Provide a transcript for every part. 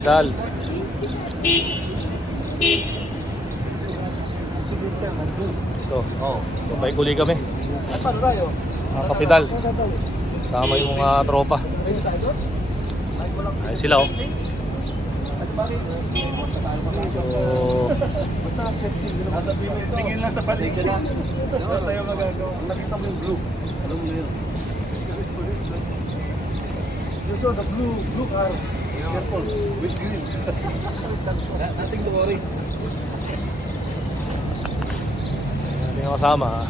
Dal. Ito, babay kuli kami. Mga kapidal. Sama yung mga tropa. Ay sila oh. Tingin lang sa paligid lang. Wala tayo magagawa. Nakita mo yung blue. Alam mo na yun. You saw the blue car. Careful. With green. Nothing to worry. Hindi nga kasama ha.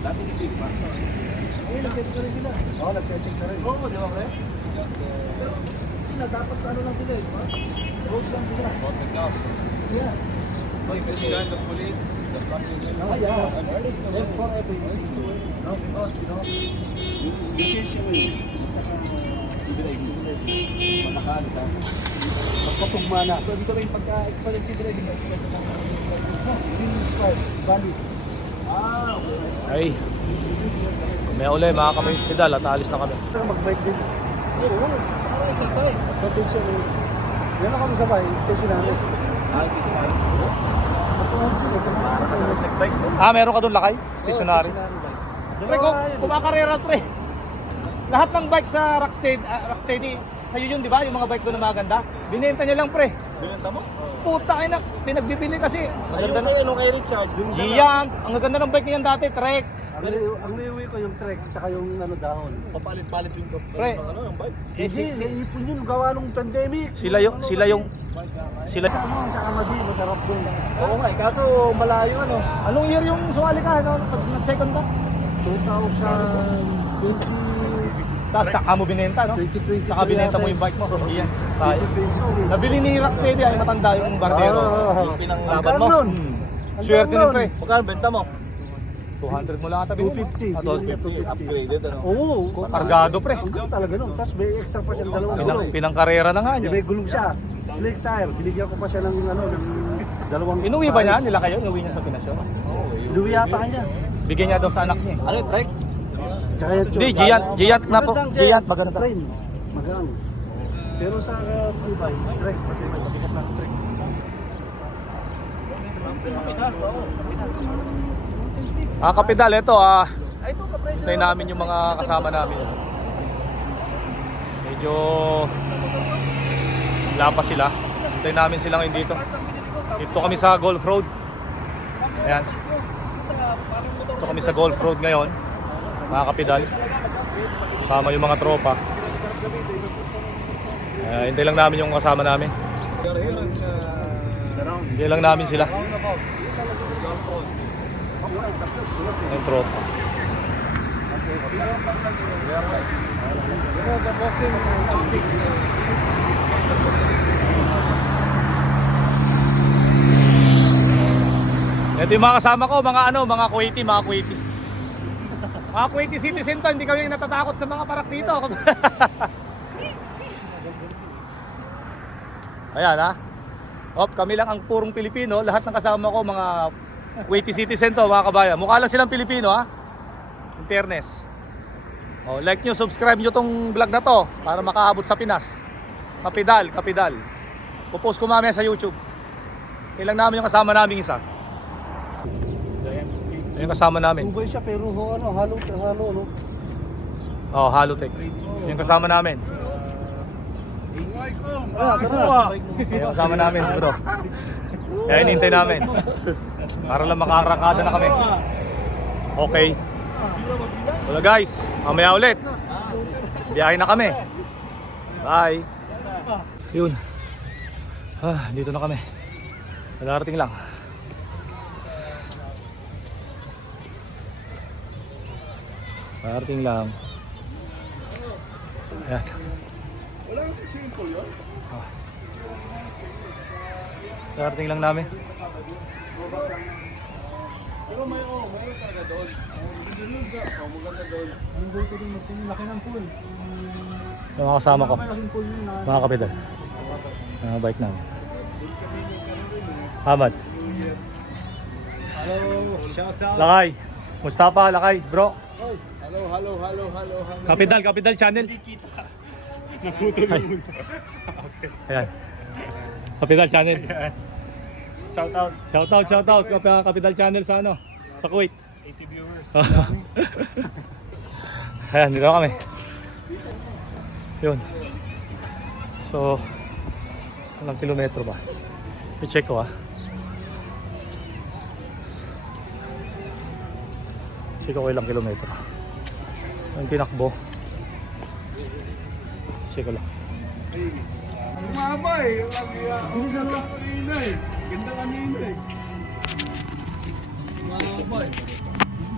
Dati ni Big Mac. Nag-check na rin sila. Oo, nag-check na rin. Oo, di ba pre? Sila, dapat ano lang sila, di ba? Road lang sila. Road lang sila. Yeah. Investigahan the police, the traffic. Oh, yeah. They're for everything. No, because, you know, lisensya mo yun. Tsaka, liberation. Matakali ka. Magpatugma na. So, ibig sabihin, pagka-expire yung liberation, valid. Ah, Ay. May uli mga kapidal at alis na kami. ito mag-bike din. Oo, para exercise. Kapit siya. Yan ako sa bahay, station namin. Meron ka doon lakay? Stationary. Pre, kumakarera pre. Lahat ng bike sa Rocksteady, sa'yo yun, di ba? Yung mga bike doon na maganda. Binenta niya lang pre. Binenta mo? Puta kayo na, pinagbibili kasi. Ayun Maganda kay ano kay Richard. Giant, ang ganda ng bike niyan dati, Trek. Ang niuwi ko yung trek, tsaka yung ano dahon. Papalit-palit yung Pre. ano, yung bike. Easy. Kasi ipon yun, gawa nung pandemic. Sila yung Sa Kamadi, masarap dun. Oo nga, kaso malayo ano. Anong year yung sumali ka? Ano? Pag nag-second ka? 2020. Tapos saka mo binenta, no? 2023 Saka binenta mo yung bike mo. Iyan. Nabili ni Rocksteady, ay matanda yung barbero. Yung pinanglaban mo. Swerte nun pre. Magkano benta mo? 200 mo lang ata binili. 250. Upgraded ano? Oo. Kargado pre. Ang ganda talaga nun. Tapos may extra pa siyang dalawang gulong. Pinangkarera na nga niya. May gulong siya. Slick tire. Binigyan ko pa siya ng ano, ng dalawang. Inuwi ba niya? Nila kayo? Inuwi niya sa Pinas yun? Inuwi yata niya. Bigyan niya daw sa anak niya. Ano yung trek? Tsaka yung Hindi, Giant na po. Giant, maganda. Sa train. Magaan. Pero sa Dubai, trek. Kasi may pabigat ng trek. Kapidal, ito hintayin namin yung mga kasama namin. Medyo wala pa sila. Hintayin namin sila ngayon dito. Dito kami sa Golf Road. Ayan. Dito kami sa Golf Road ngayon, mga kapidal. Kasama yung mga tropa. Hintayin lang namin yung kasama namin. Hintayin lang namin sila. Yung tropa. Ito yung mga kasama ko, mga Kuwaiti. Mga Kuwaiti citizen to, hindi kami natatakot sa mga parak dito. Ayan ha. Kami lang ang purong Pilipino. Lahat ng kasama ko mga Kuwaiti citizen to, mga kabayan. Mukha lang silang Pilipino ha. In fairness. Like nyo, subscribe nyo tong vlog na to para makaabot sa Pinas. Kapidal. Pupost ko mamaya sa YouTube. Kailang namin yung kasama namin isa. Yung kasama namin. Dubai siya pero halo no. Halotech. Yung kasama namin. Tara. Yung kasama namin, bro. Kaya hinihintay namin. Para lang makaarangkada na kami. Okay. Wala guys, mamaya ulit. Biyahe na kami. Bye. Yun. Dito na kami. Nagarating lang. Nagarating lang. Ayan. Wala nang simple yun. Nagarating lang namin. Pero mayroon talaga doon. Maganda doon. Ang goal ko din magtingin, laki ng pool. Yung mga kasama ko, Malaking pool yun. mga kapitan. Mga bike namin. Ahmad. Hello, shout out. Lakay. Mustafa, Lakay, bro. Hello. Kapital channel. Naputol na muna. Ayan. Kapital channel. Shout out. Shout out. Kapital channel sa ano? Sa Kuwait. 80 viewers. Ayan, dito kami. Yun. So, ilang kilometro ba? I-check ko Check ko ilang kilometro. Ang tinakbo. Check ko lang. Umaba eh. Hindi siya lang kanina eh. Ganda kanina eh. Umaba eh.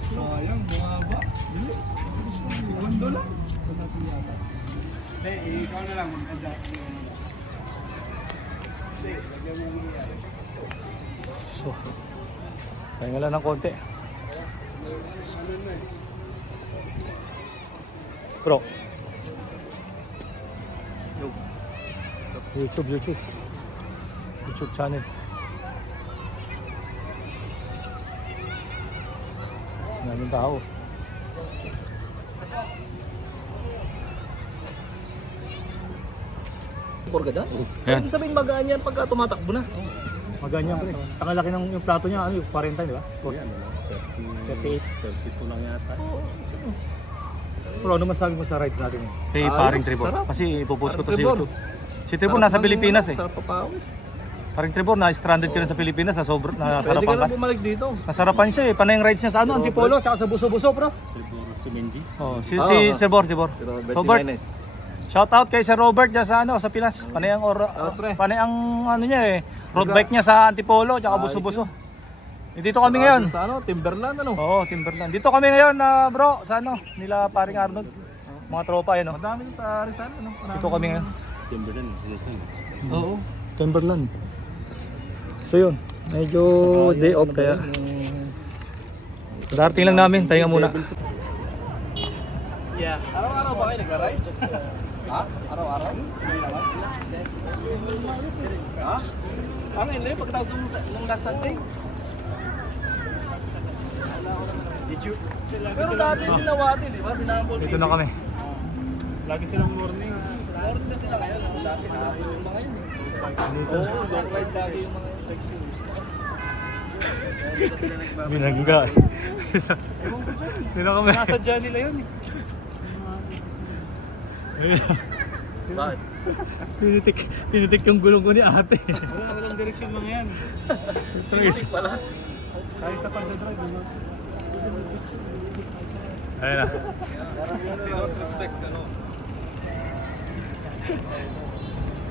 Sayang, bumaba. Bilis. Segundo lang. Hindi, ikaw na lang mag-adjust. Hindi, lagyan mo yung iyan. So, pahinga lang ng konti. Ano na eh. Bro. YouTube channel. Daming tao. Burga dyan? Ayan. Ibig sabihin magaan yan pagka tumatakbo na. Maganyan pre. Takalaki ng yung plato niya, ano yung 40, di ba? 38. 32 lang yata. Bro, ano masabi mo sa rides natin? Kay Ayos, paring Tribor. sarap. Kasi ipopost ko to sa Tribor. YouTube. Si Tribor nasa Pilipinas eh. Sarap papawis. Paring Tribor, na-stranded ka na sa Pilipinas, Pwede nasarapan ka ka. na bumalik dito. Nasarapan siya eh. Panay yung rides niya sa ano, Antipolo, tsaka sa Buso-Buso, bro. Si Mendy. Oh, si Ah. Tribor. Robert Robert. Jimenez. Shout out kay Sir Robert dyan sa ano, sa Pinas. Panay ang pre. panay ang ano niya eh. Road bike niya sa Antipolo, tsaka Ayos Buso-Buso. Dito kami ngayon. Sa ano, Timberland ano? Oo, Timberland. Dito kami ngayon, bro, sa ano, nila paring Arnold. Mga tropa yun, no? Madami sa Rizal ano? Dito kami ngayon. Timberland, Rizal. Oo. Timberland. So yun, medyo day off kaya. Darating lang namin, tayo muna. Yeah. Araw-araw ba kayo nag-ride? Ha? Araw-araw? Ha? Ang hindi, pagkatapos nung last Sunday. Pero dati sinawati, di ba? Sinambol. Dito na kami. Lagi silang morning. Morning na sila ngayon. Dati hapon yung mga yun. Oo, long ride lagi yung mga taxi. Binangga. Dito na kami. Nasadya nila yun eh. Bakit? Pinitik yung gulong ko ni ate. Walang direksyon mga yan. Trace. Pala. Kahit sa pagdadrive, di ba? Ayun na. Respect, ano?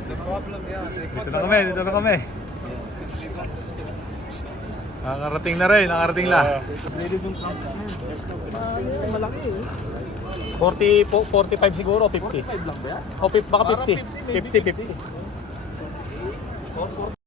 The problem yan. Dito na kami. Nakarating na rin, nakarating na. Malaki eh. 45 siguro, 50. 5 lang ba yan? O baka Parang 50. 50, maybe 50.